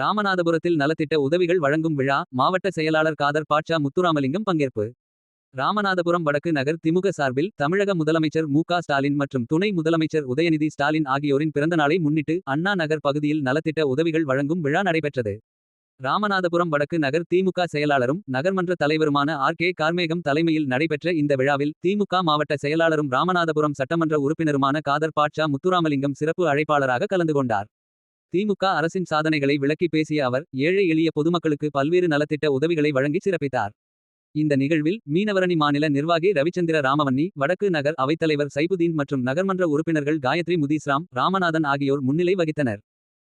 ராமநாதபுரத்தில் நலத்திட்ட உதவிகள் வழங்கும் விழா. மாவட்ட செயலாளர் காதர் பாட்சா முத்துராமலிங்கம் பங்கேற்பு. ராமநாதபுரம் வடக்கு நகர் திமுக சார்பில் தமிழக முதலமைச்சர் மு.க. ஸ்டாலின் மற்றும் துணை முதலமைச்சர் உதயநிதி ஸ்டாலின் ஆகியோரின் பிறந்தநாளை முன்னிட்டு அண்ணா நகர் பகுதியில் நலத்திட்ட உதவிகள் வழங்கும் விழா நடைபெற்றது. ராமநாதபுரம் வடக்கு நகர் திமுக செயலாளரும் நகர்மன்ற தலைவருமான ஆர்.கே. கார்மேகம் தலைமையில் நடைபெற்ற இந்த விழாவில் திமுக மாவட்ட செயலாளரும் ராமநாதபுரம் சட்டமன்ற உறுப்பினருமான காதர் பாட்சா முத்துராமலிங்கம் சிறப்பு அழைப்பாளராக கலந்து கொண்டார். திமுக அரசின் சாதனைகளை விளக்கி பேசிய அவர் ஏழை எளிய பொதுமக்களுக்கு பல்வேறு நலத்திட்ட உதவிகளை வழங்கி சிறப்பித்தார். இந்த நிகழ்வில் மீனவரணி மாநில நிர்வாகி ரவிச்சந்திர ராமவன்னி, வடக்கு நகர் அவைத்தலைவர் சைபுதீன் மற்றும் நகர்மன்ற உறுப்பினர்கள் காயத்ரி முதீஸ்ராம், ராமநாதன் ஆகியோர் முன்னிலை வகித்தனர்.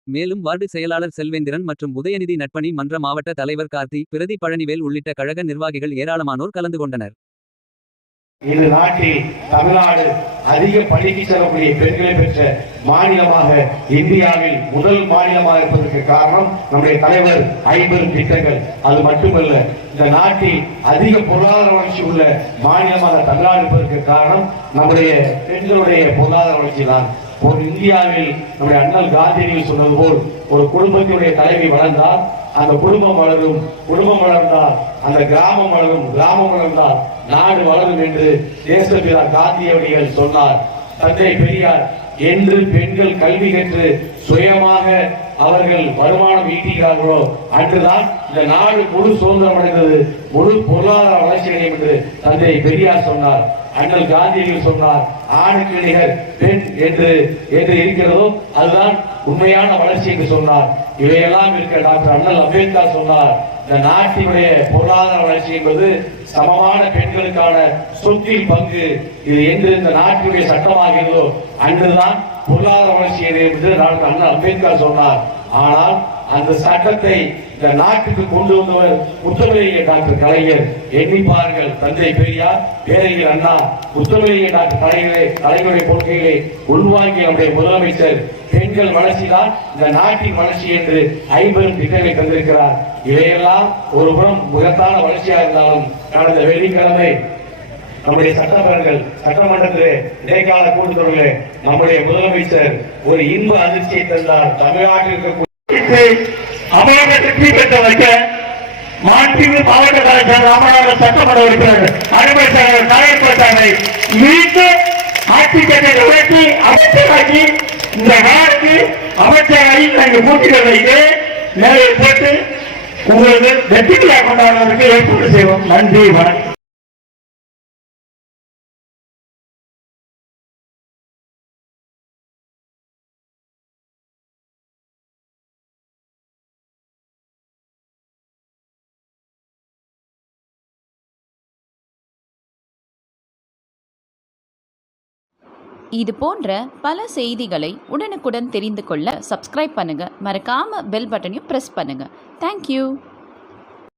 மேலும் வார்டு செயலாளர் செல்வேந்திரன் மற்றும் உதயநிதி நட்பணி மன்ற மாவட்ட தலைவர் கார்த்தி, பிரதி பழனிவேல் உள்ளிட்ட கழக நிர்வாகிகள் ஏராளமானோர் கலந்து கொண்டனர். இந்த நாட்டில் தமிழ்நாடு அதிக பள்ளிக்கு செல்லக்கூடிய பெண்களை பெற்ற மாநிலமாக இந்தியாவில் முதல் மாநிலமாக இருப்பதற்கு காரணம் நம்முடைய தலைவர் 50 திட்டங்கள். அது மட்டுமல்ல, இந்த நாட்டில் அதிக பொருளாதார வளர்ச்சி உள்ள மாநிலமாக தமிழ்நாடு இருப்பதற்கு காரணம் நம்முடைய பெண்களுடைய பொருளாதார வளர்ச்சி தான். ஒரு இந்தியாவில் நம்முடைய அண்ணல் காந்தியடிகள் சொன்னது போல், ஒரு குடும்பத்தினுடைய தலைவி வளர்ந்தால் அந்த குடும்பம் வளரும், குடும்பம் வளர்ந்தால் அந்த கிராமம் வளரும், கிராமம் வளர்ந்தால் நாடு வளரும் என்று தேசப்பிதா காந்தியடிகள் சொன்னார். தந்தை பெரியார் என்று பெண்கள் கல்வி கற்று சுயமாக அவர்கள் வருமானம் ஈட்டுகிறார்களோ அன்றுதான் இந்த நாடு முழு சுதந்திரம் அடைந்தது, முழு பொருளாதார வளர்ச்சி அடையும் என்று தந்தை பெரியார் சொன்னார். அண்ணல் காந்தியடிகள் சொன்னார், ஆணுக்கு நிகர் பெண் என்று இருக்கிறதோ அதுதான் உண்மையான வளர்ச்சி என்று சொன்னார். இவையெல்லாம் இருக்க டாக்டர் அண்ணல் அம்பேத்கர் சொன்னார், இந்த நாட்டினுடைய பொருளாதார வளர்ச்சி என்பது சமமான பெண்களுக்கான சொத்தில் பங்கு. இது என்று இந்த நாட்டினுடைய சட்டமாகிறதோ அன்றுதான் பொருளாதார வளர்ச்சி என்று டாக்டர் அண்ணல் அம்பேத்கர் சொன்னார். ஆனால் அந்த சட்டத்தை இந்த நாட்டுக்கு கொண்டு வந்தவர் முத்தமிழறிஞ டாக்டர் கலைஞர். எண்ணி பாருங்கள், தந்தை பெரியார், பேரறிஞர் அண்ணா, முத்தமிழறிஞ டாக்டர் கலைஞருடைய கொள்கைகளை உள்வாங்கிய நம்முடைய முதலமைச்சர் பெண்கள் வளர்ச்சி தான் இந்த நாட்டின் வளர்ச்சி என்று 50 திட்டங்களை தந்திருக்கிறார். இவையெல்லாம் ஒருபுறம் முகத்தான வளர்ச்சியாக இருந்தாலும் கடந்த வெள்ளிக்கிழமை நம்முடைய சட்டமன்றத்திலே இடைக்கால கூட்டத்தொடரிலே நம்முடைய முதலமைச்சர் ஒரு இன்ப அதிர்ச்சியை தந்தார். தமிழ்நாட்டிற்கு வெற்றி பெற்ற வைக்க மாண்புமிகு மாவட்ட கலெக்டர் ராமநாதபுரம் சட்டமன்ற உறுப்பினர் அனுமதி நாயக்கோட்டாவை மீண்டும் ஆட்சி கட்டை உயர்த்தி அமைச்சராக்கி இந்த நாளுக்கு அமைச்சராகி நாங்கள் மூட்டிகள் வைத்து மேலே போட்டு உங்களுக்கு வெற்றி விழா கொண்டாடுவதற்கு ஏற்பாடு செய்வோம். நன்றி, வணக்கம். இது போன்ற பல செய்திகளை உடனுக்குடன் தெரிந்து கொள்ள சப்ஸ்கிரைப் பண்ணுங்க. மறக்காம பெல் பட்டனையும் பிரஸ் பண்ணுங்க. தேங்க்யூ.